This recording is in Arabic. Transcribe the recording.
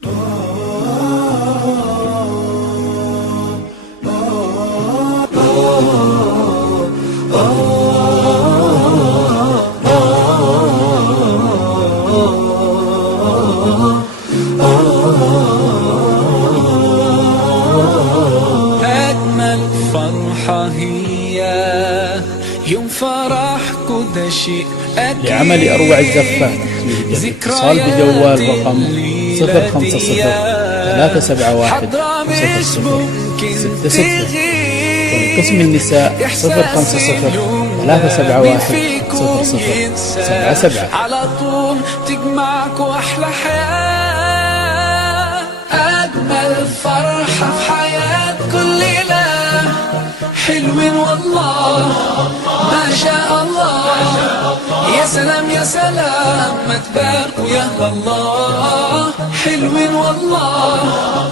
أجمل فرحة هي يوم فرح كل شيء أكيد. لعمل أروع الزفات الاتصال بجوال رقم 050-371-00-60. ولقسم النساء 050-371-00-77. على طول تجمعك وأحلى حياة. أجمل فرحة في حياة كل ليلة حلوين والله ما شاء الله. يا سلام يا سلام ما تباركوا يا الله. حلوين والله